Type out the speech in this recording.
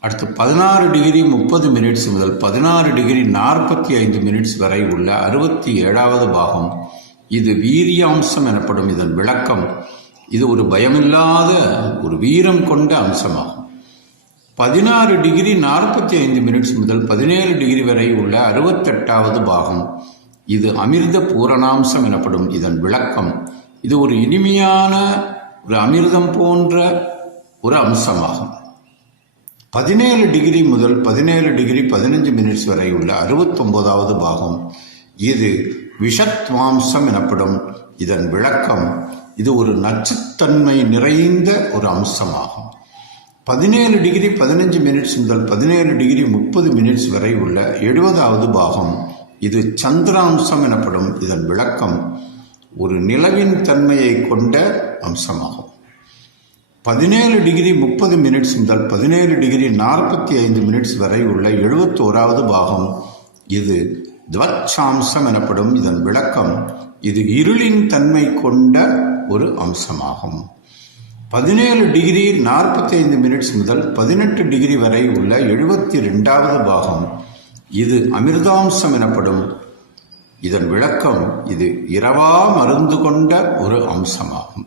அடுத்து பதினாறு டிகிரி முப்பது மினிட்ஸ் முதல் பதினாறு டிகிரி நாற்பத்தி ஐந்து மினிட்ஸ் வரை உள்ள அறுபத்தி ஏழாவது பாகம். இது வீரியாம்சம் எனப்படும் இதன் விளக்கம். இது ஒரு பயமில்லாத ஒரு வீரம் கொண்ட அம்சமாகும். பதினாறு டிகிரி நாற்பத்தி ஐந்து மினிட்ஸ் முதல் பதினேழு டிகிரி வரை உள்ள அறுபத்தெட்டாவது பாகம். இது அமிர்த பூரணாம்சம் எனப்படும் இதன் விளக்கம். இது ஒரு இனிமையான ஒரு அமிர்தம் போன்ற ஒரு அம்சமாகும். பதினேழு டிகிரி முதல் பதினேழு டிகிரி பதினஞ்சு மினிட்ஸ் வரை உள்ள அறுபத்தொம்போதாவது பாகம். இது விஷத்வாம்சம் எனப்படும். இதன் விளக்கம் இது ஒரு நச்சுத்தன்மை நிறைந்த ஒரு அம்சமாகும். பதினேழு டிகிரி பதினஞ்சு மினிட்ஸ் முதல் பதினேழு டிகிரி முப்பது மினிட்ஸ் வரை உள்ள எழுபதாவது பாகம். இது சந்திராம்சம் எனப்படும். இதன் விளக்கம் ஒரு நிலவின் தன்மையை கொண்ட அம்சமாகும். பதினேழு டிகிரி முப்பது மினிட்ஸ் முதல் பதினேழு டிகிரி நாற்பத்தி ஐந்து மினிட்ஸ் வரை உள்ள எழுபத்தோராவது பாகம். இது துவச்சாம்சம் எனப்படும் இதன் விளக்கம். இது இருளின் தன்மை கொண்ட ஒரு அம்சமாகும். பதினேழு டிகிரி நாற்பத்தி ஐந்து மினிட்ஸ் முதல் பதினெட்டு டிகிரி வரை உள்ள எழுபத்தி ரெண்டாவது பாகம். இது அமிர்தாம்சம் எனப்படும். இதன் விளக்கம் இது இரவா மருந்து கொண்ட ஒரு அம்சமாகும்.